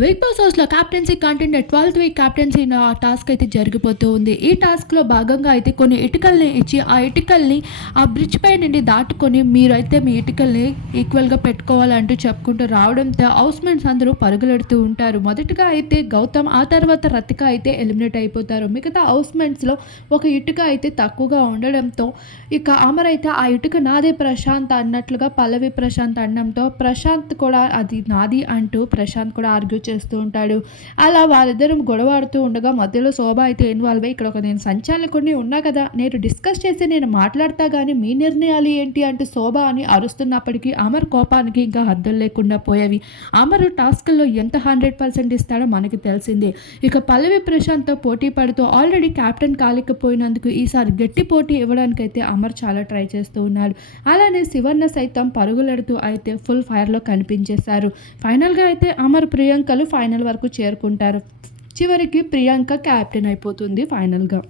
Big boss హౌస్లో captaincy content twelfth week captaincy task అయితే జరిగిపోతూ ఉంది. ఈ టాస్క్లో భాగంగా అయితే కొన్ని ఇటుకల్ని ఇచ్చి ఆ ఇటుకల్ని ఆ బ్రిడ్జ్ పై నుండి దాటుకొని మీరైతే మీ ఇటుకల్ని ఈక్వల్గా పెట్టుకోవాలంటూ చెప్పుకుంటూ రావడంతో హౌస్మెంట్స్ అందరూ పరుగులెడుతూ ఉంటారు. మొదటగా అయితే గౌతమ్ ఆ తర్వాత రతిక అయితే ఎలిమినేట్ అయిపోతారు. మిగతా హౌస్మెంట్స్లో ఒక ఇటుక అయితే తక్కువగా ఉండడంతో ఇక అమర్ అయితే ఆ ఇటుక నాదే ప్రశాంత్ అన్నట్లుగా పల్లవి ప్రశాంత్ అనడంతో ప్రశాంత్ కూడా అది నాది అంటూ ప్రశాంత్ కూడా ఆర్గ్యూ చేస్తూ ఉంటాడు. అలా వాళ్ళిద్దరూ గొడవాడుతూ ఉండగా మధ్యలో శోభ అయితే ఇన్వాల్వ్ అయ్యి ఇక్కడ ఒక నేను సంచాలకుడిని ఉన్నా కదా నేను డిస్కస్ చేసి నేను మాట్లాడతా కానీ మీ నిర్ణయాలు ఏంటి? అంటే శోభ అని అరుస్తున్నప్పటికీ అమర్ కోపానికి ఇంకా హద్దులు లేకుండా పోయేవి. అమర్ టాస్క్లో ఎంత హండ్రెడ్ పర్సెంట్ ఇస్తాడో మనకి తెలిసిందే. ఇక పల్లవి ప్రశాంత్తో పోటీ పడుతూ ఆల్రెడీ కెప్టెన్ కాలేకపోయినందుకు ఈసారి గట్టి పోటీ ఇవ్వడానికైతే అమర్ చాలా ట్రై చేస్తూ ఉన్నాడు. అలానే శివన్న సైతం పరుగులెడుతూ అయితే ఫుల్ ఫైర్లో కనిపించేశారు. ఫైనల్గా అయితే అమర్ ప్రియాంక ప్రియాంకలు ఫైనల్ వరకు చేరుకుంటారు. చివరికి ప్రియాంక క్యాప్టెన్ అయిపోతుంది ఫైనల్గా